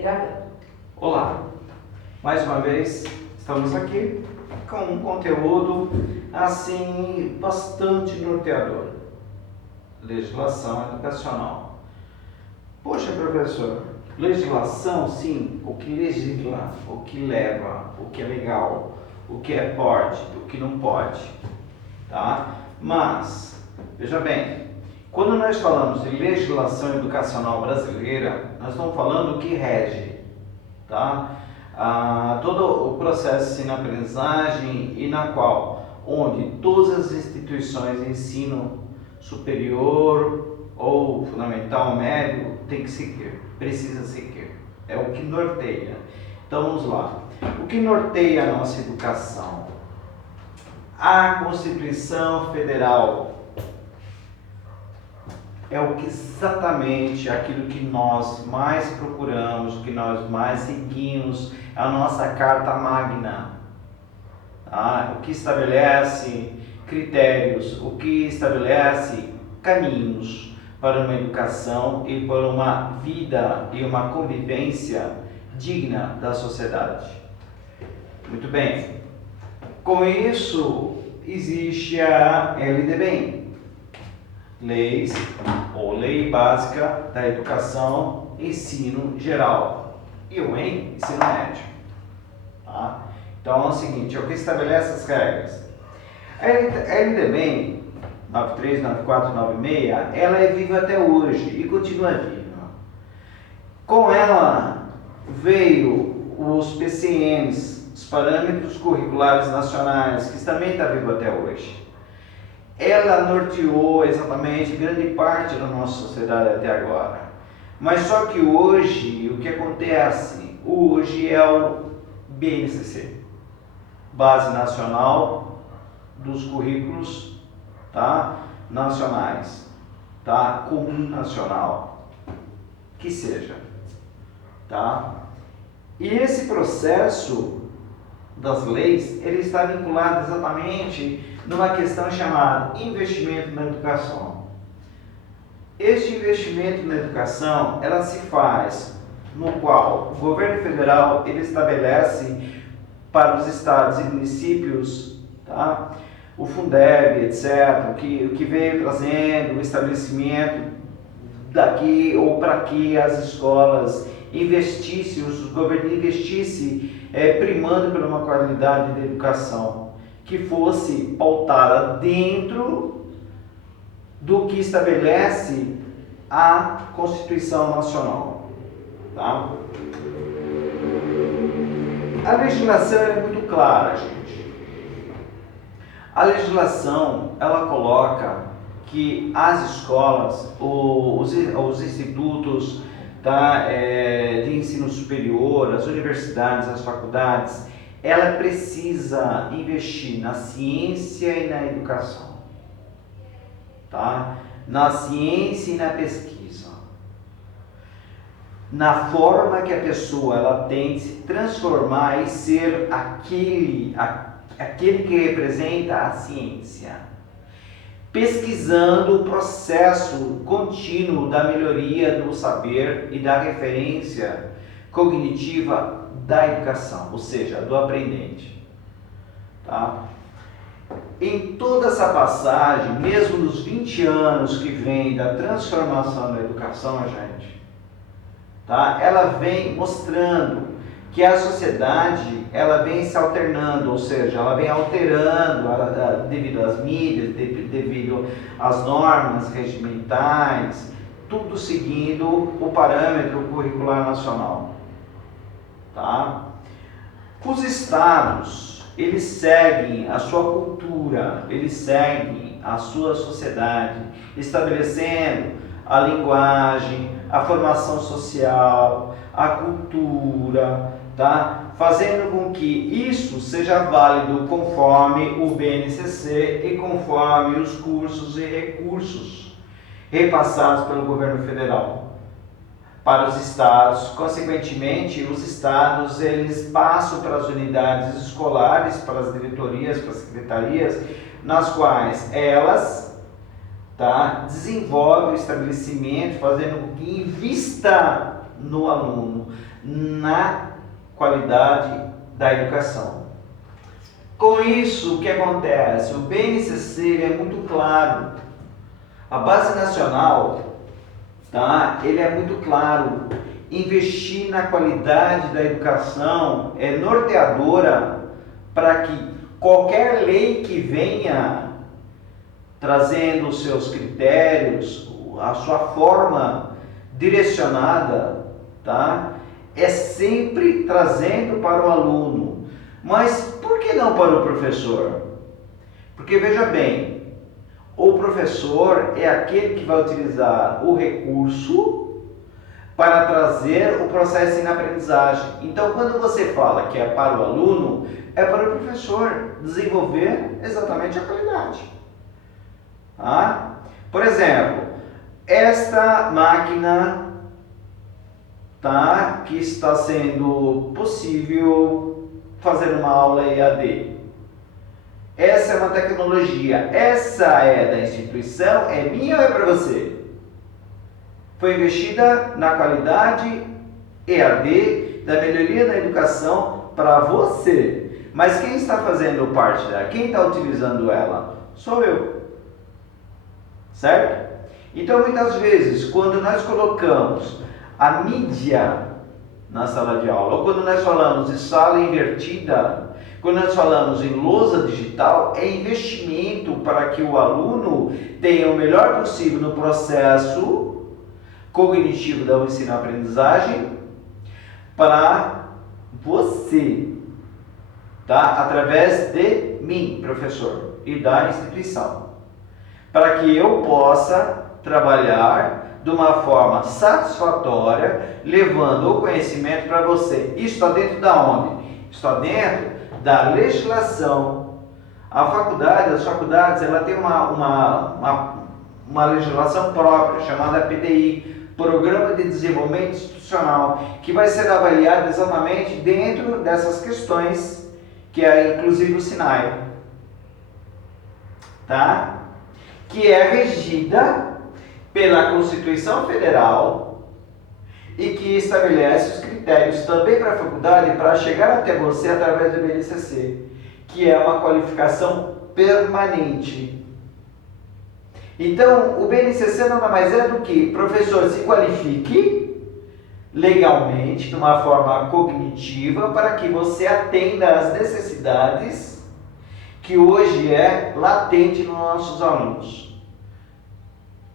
Gravando. Olá, mais uma vez estamos aqui com um conteúdo assim bastante norteador: legislação educacional. Poxa, professor, legislação, sim, o que legisla, o que leva, o que é legal, o que pode, o que não pode, tá? Mas, veja bem, quando nós falamos de legislação educacional brasileira, nós estamos falando do que rege, tá? Todo o processo de ensino-aprendizagem e na qual, onde todas as instituições de ensino superior ou fundamental, médio, tem que seguir, precisa seguir. É o que norteia. Então vamos lá. O que norteia a nossa educação? A Constituição Federal é o que exatamente aquilo que nós mais procuramos, que nós mais seguimos, a nossa Carta Magna, tá? O que estabelece critérios, o que estabelece caminhos para uma educação e para uma vida e uma convivência digna da sociedade. Muito bem. Com isso, existe a LDB, Leis ou Lei Básica da Educação Ensino Geral, e o Ensino Médio. Tá? Então é o seguinte, é o que estabelece as regras. A LDB 93, 94, 96, ela é viva até hoje e continua viva. Com ela veio os PCMs, os Parâmetros Curriculares Nacionais, que também está vivo até hoje. Ela norteou exatamente grande parte da nossa sociedade até agora. Mas só que hoje, o que acontece? Hoje é o BNCC, Base Nacional dos Currículos, tá? Nacionais, tá? Comum nacional, que seja, tá? E esse processo das leis, ele está vinculado exatamente numa questão chamada investimento na educação. Este investimento na educação, ela se faz no qual o governo federal ele estabelece para os estados e municípios, tá? O Fundeb, etc., o que veio trazendo o estabelecimento daqui ou para que as escolas investissem, o governo investisse primando por uma qualidade de educação que fosse pautada dentro do que estabelece a Constituição Nacional. Tá? A legislação é muito clara, gente. A legislação, ela coloca que as escolas, os institutos, tá, de ensino superior, as universidades, as faculdades, ela precisa investir na ciência e na educação, tá? Na ciência e na pesquisa, na forma que a pessoa ela tem de se transformar e ser aquele que representa a ciência, pesquisando o processo contínuo da melhoria do saber e da referência cognitiva da educação, ou seja, do aprendente. Tá? Em toda essa passagem, mesmo nos 20 anos que vem da transformação da educação, gente, tá? Ela vem mostrando que a sociedade ela vem se alternando, ou seja, ela vem alterando devido às mídias, devido às normas regimentais, tudo seguindo o parâmetro curricular nacional. Tá? Os estados, eles seguem a sua cultura, eles seguem a sua sociedade, estabelecendo a linguagem, a formação social, a cultura, tá? Fazendo com que isso seja válido conforme o BNCC e conforme os cursos e recursos repassados pelo governo federal para os estados. Consequentemente, os estados eles passam para as unidades escolares, para as diretorias, para as secretarias, nas quais elas, tá, desenvolvem o estabelecimento, fazendo com que invista no aluno, na qualidade da educação. Com isso, o que acontece? O BNCC é muito claro. A Base Nacional, tá? Ele é muito claro. Investir na qualidade da educação é norteadora para que qualquer lei que venha trazendo os seus critérios, a sua forma direcionada, tá? É sempre trazendo para o aluno. Mas por que não para o professor? Porque veja bem, o professor é aquele que vai utilizar o recurso para trazer o processo de ensino-aprendizagem. Então, quando você fala que é para o aluno, é para o professor desenvolver exatamente a qualidade. Tá? Por exemplo, esta máquina, tá, que está sendo possível fazer uma aula EAD. Essa é uma tecnologia, essa é da instituição, é minha ou é para você? Foi investida na qualidade EAD, da melhoria da educação para você. Mas quem está fazendo parte dela? Quem está utilizando ela? Sou eu. Certo? Então, muitas vezes, quando nós colocamos a mídia na sala de aula, ou quando nós falamos de sala invertida, quando nós falamos em lousa digital, é investimento para que o aluno tenha o melhor possível no processo cognitivo da ensino-aprendizagem para você, tá? Através de mim, professor, e da instituição, para que eu possa trabalhar de uma forma satisfatória, levando o conhecimento para você. Isso está dentro da onde? Está dentro da legislação. As faculdades, ela tem uma legislação própria, chamada PDI, Programa de Desenvolvimento Institucional, que vai ser avaliada exatamente dentro dessas questões, que é inclusive o SINAI, tá? Que é regida pela Constituição Federal e que estabelece os critérios também para a faculdade para chegar até você através do BNCC, que é uma qualificação permanente. Então, o BNCC nada mais é do que professor se qualifique legalmente, de uma forma cognitiva, para que você atenda às necessidades que hoje é latente nos nossos alunos.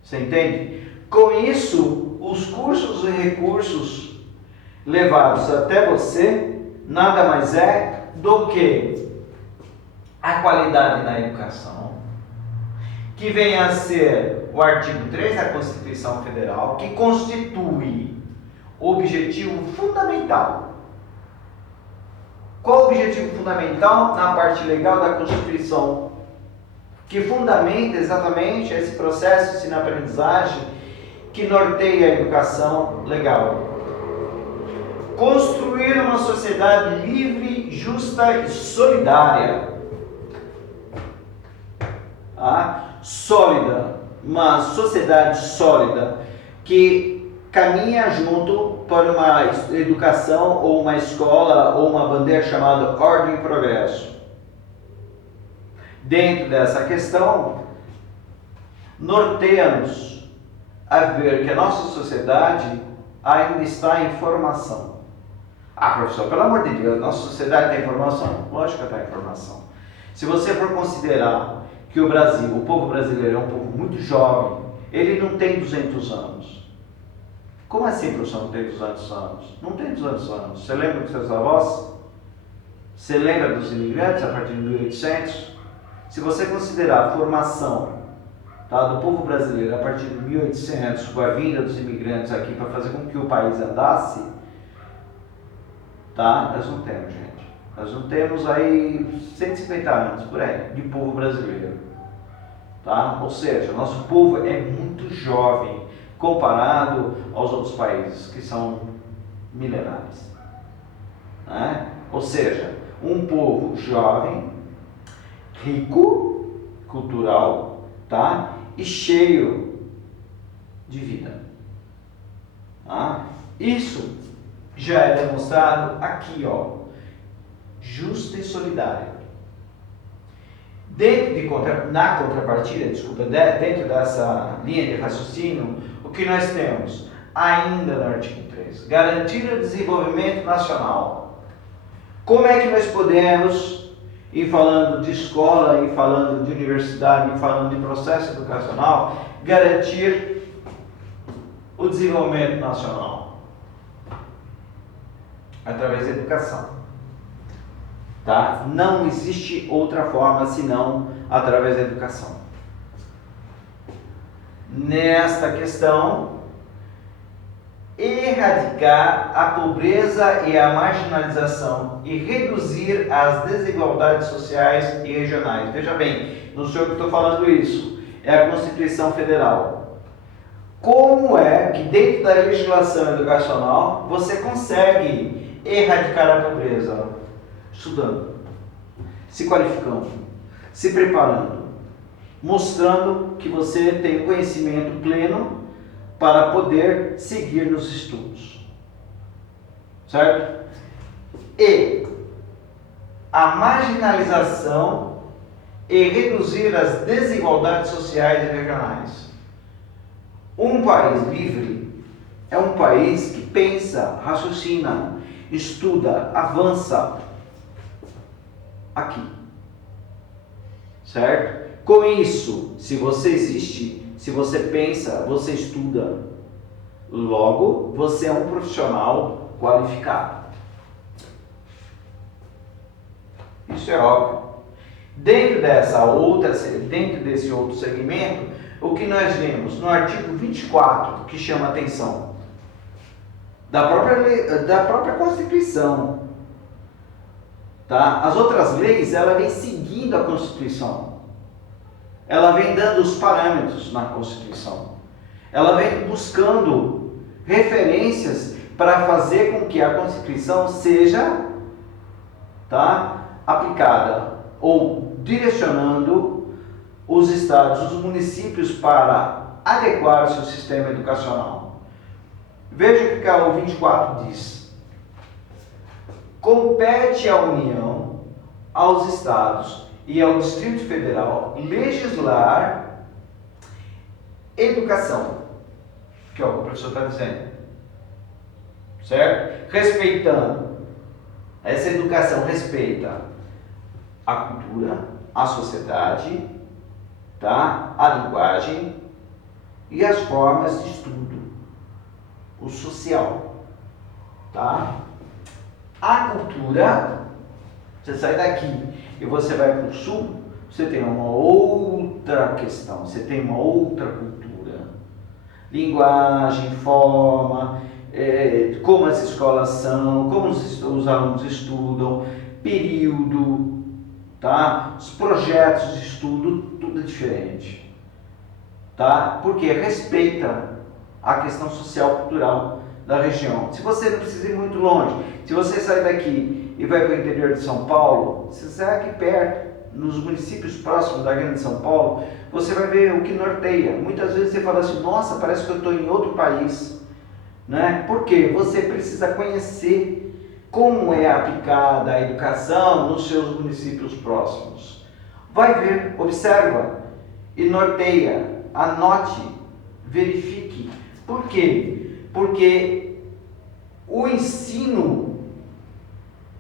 Você entende? Com isso, os cursos e recursos levados até você nada mais é do que a qualidade na educação, que vem a ser o artigo 3 da Constituição Federal, que constitui o objetivo fundamental. Qual o objetivo fundamental na parte legal da Constituição? Que fundamenta exatamente esse processo de ensino-aprendizagem que norteia a educação legal. Construir uma sociedade livre, justa e solidária. Sólida, uma sociedade sólida que caminha junto para uma educação ou uma escola ou uma bandeira chamada Ordem e Progresso. Dentro dessa questão, norteia-nos a ver que a nossa sociedade ainda está em formação. Professor, pelo amor de Deus, nossa sociedade tem formação? Lógico que está em formação. Se você for considerar que o Brasil, o povo brasileiro é um povo muito jovem, ele não tem 200 anos. Como assim, professor, não tem 200 anos? Não tem 200 anos. Você lembra dos seus avós? Você lembra dos imigrantes a partir de 1800? Se você considerar a formação, tá, do povo brasileiro a partir de 1800, com a vinda dos imigrantes aqui para fazer com que o país andasse, tá, nós não temos, gente. Nós não temos aí 150 anos por aí de povo brasileiro, tá? Ou seja, o nosso povo é muito jovem comparado aos outros países que são milenares, né? Ou seja, um povo jovem, rico, cultural, tá? E cheio de vida, tá? Isso já é demonstrado aqui, ó, justa e solidária. Na contrapartida, dentro dessa linha de raciocínio, o que nós temos? Ainda no artigo 3, garantir o desenvolvimento nacional. Como é que nós podemos, ir falando de escola, ir falando de universidade, ir falando de processo educacional, garantir o desenvolvimento nacional? Através da educação. Tá? Não existe outra forma senão através da educação. Nesta questão, erradicar a pobreza e a marginalização e reduzir as desigualdades sociais e regionais. Veja bem, não sou eu que estou falando isso, é a Constituição Federal. Como é que dentro da legislação educacional você consegue erradicar a pobreza? Estudando, se qualificando, se preparando, mostrando que você tem conhecimento pleno para poder seguir nos estudos, certo? E a marginalização e reduzir as desigualdades sociais e regionais. Um país livre é um país que pensa, raciocina, estuda, avança aqui, certo? Com isso, se você existe, se você pensa, você estuda, logo você é um profissional qualificado. Isso é óbvio. Dentro desse outro segmento, o que nós vemos no artigo 24, que chama a atenção, da própria Constituição. Tá? As outras leis, ela vem seguindo a Constituição. Ela vem dando os parâmetros na Constituição. Ela vem buscando referências para fazer com que a Constituição seja, tá, aplicada ou direcionando os estados, os municípios para adequar o seu sistema educacional. Veja o que o 24 diz. Compete à União, aos estados e ao Distrito Federal legislar educação, que é o que o professor está dizendo, certo? Respeitando, essa educação respeita a cultura, a sociedade, tá? A linguagem e as formas de estudo, o social, tá? A cultura, você sai daqui e você vai para o sul, você tem uma outra questão, você tem uma outra cultura. Linguagem, forma, como as escolas são, como os alunos estudam, período, tá? Os projetos de estudo, tudo é diferente. Tá? Porque respeita a questão social cultural da região. Se você não precisa ir muito longe, se você sair daqui e vai para o interior de São Paulo, se você sai aqui perto, nos municípios próximos da Grande São Paulo, você vai ver o que norteia. Muitas vezes você fala assim, nossa, parece que eu estou em outro país. Né? Por quê? Você precisa conhecer como é aplicada a educação nos seus municípios próximos. Vai ver, observa e norteia, anote, verifique. Por quê? Porque o ensino,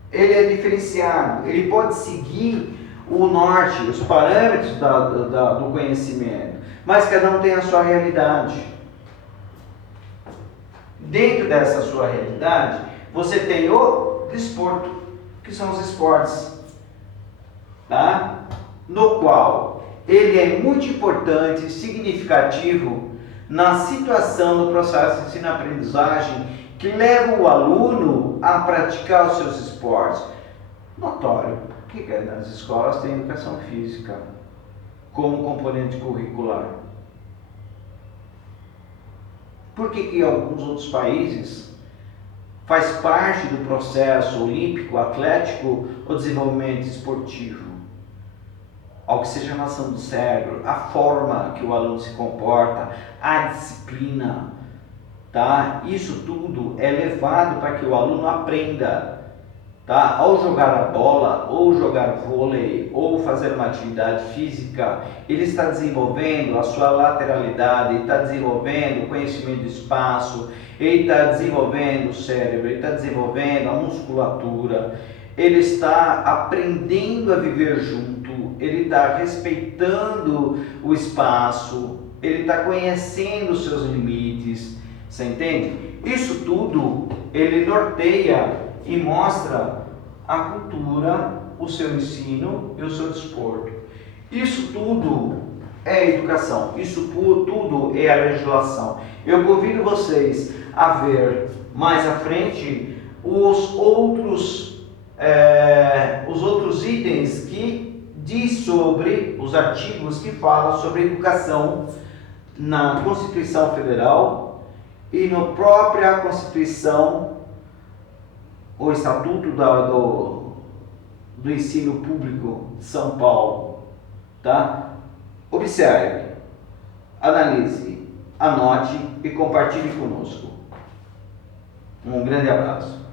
ele é diferenciado, ele pode seguir o norte, os parâmetros do conhecimento, mas cada um tem a sua realidade. Dentro dessa sua realidade, você tem o desporto, que são os esportes, tá? No qual ele é muito importante, significativo na situação do processo de ensino-aprendizagem que leva o aluno a praticar os seus esportes. Notório que nas escolas tem educação física como componente curricular. Por que em alguns outros países faz parte do processo olímpico, atlético ou desenvolvimento esportivo? A oxigenação do cérebro, a forma que o aluno se comporta, a disciplina, tá? Isso tudo é levado para que o aluno aprenda, tá? Ao jogar a bola, ou jogar vôlei, ou fazer uma atividade física, ele está desenvolvendo a sua lateralidade, ele está desenvolvendo o conhecimento do espaço, ele está desenvolvendo o cérebro, ele está desenvolvendo a musculatura, ele está aprendendo a viver junto, ele está respeitando o espaço, ele está conhecendo os seus limites, você entende? Isso tudo ele norteia e mostra a cultura, o seu ensino e o seu desporto. Isso tudo é educação, isso tudo é a legislação. Eu convido vocês a ver mais à frente os outros itens que diz sobre os artigos que falam sobre educação na Constituição Federal e na própria Constituição, o Estatuto do Ensino Público de São Paulo, tá? Observe, analise, anote e compartilhe conosco. Um grande abraço.